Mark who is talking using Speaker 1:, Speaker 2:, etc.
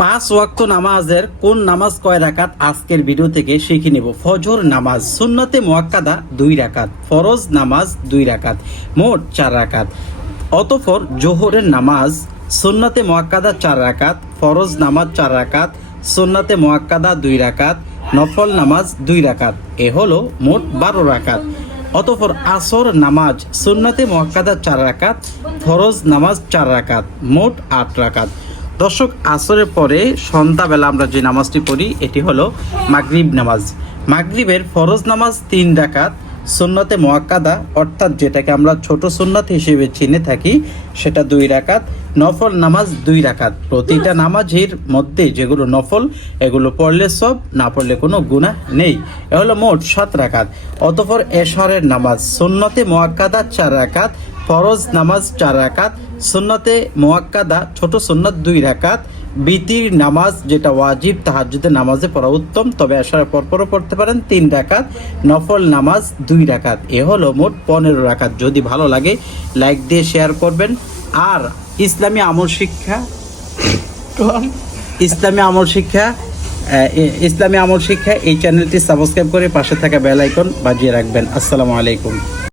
Speaker 1: পাঁচ ওয়াক্ত নামাজের কোন নামাজ কয় রাকাত? আজকের ভিডিও থেকে শিখে নেব। ফজর নামাজ, সুন্নতে মোয়াক্কাদা দুই রাকাত, ফরজ নামাজ দুই রাকাত, মোট চার রাকাত। অতঃপর জোহরের নামাজ, সুন্নতে মোয়াক্কাদা চার রাকাত, ফরজ নামাজ চার রাকাত, সুন্নতে মোয়াক্কাদা দুই রাকাত, নফল নামাজ দুই রাকাত। এ হলো মোট বারো রাকাত। অতঃপর আসর নামাজ, সুন্নতে মোয়াক্কাদা চার রাকাত, ফরজ নামাজ চার রাকাত, মোট আট রাকাত। দর্শক, আসরের পরে সন্ধ্যাবেলা আমরা যে নামাজটি পড়ি, এটি হলো মাগরিব নামাজ। মাগরিবের ফরজ নামাজ তিন ডাকাত সুন্নতে মোয়াক্কাদা অর্থাৎ যেটাকে আমরা ছোট সুন্নত হিসেবে চিনে থাকি, সেটা দুই রাকাত, নফল নামাজ দুই রাকাত। প্রতিটা নামাজের মধ্যে যেগুলো নফল, এগুলো পড়লে সব, না পড়লে কোনো গুনাহ নেই। এ হলো মোট সাত রাকাত। অতঃপর এশরের নামাজ, সুন্নতে মোয়াক্কাদা চার রাকাত ফরজ নামাজ চার রাকাত সুন্নতে মোয়াক্কাদা ছোট সুন্নত দুই রাকাত বিতির নামাজ যেটা ওয়াজিব তাহাজ্জুদের নামাজে পড়া উত্তম তবে আসার পরপরও পড়তে পারেন তিন রাকাত নফল নামাজ দুই রাকাত। এ হলো মোট পনেরো রাকাত। যদি ভালো লাগে লাইক দিয়ে শেয়ার করবেন। আর ইসলামী আমল শিক্ষা ইসলামী আমল শিক্ষা ইসলামী আমল শিক্ষা এই চ্যানেলটি সাবস্ক্রাইব করে পাশে থাকা বেল আইকন বাজিয়ে রাখবেন। আসসালামু আলাইকুম।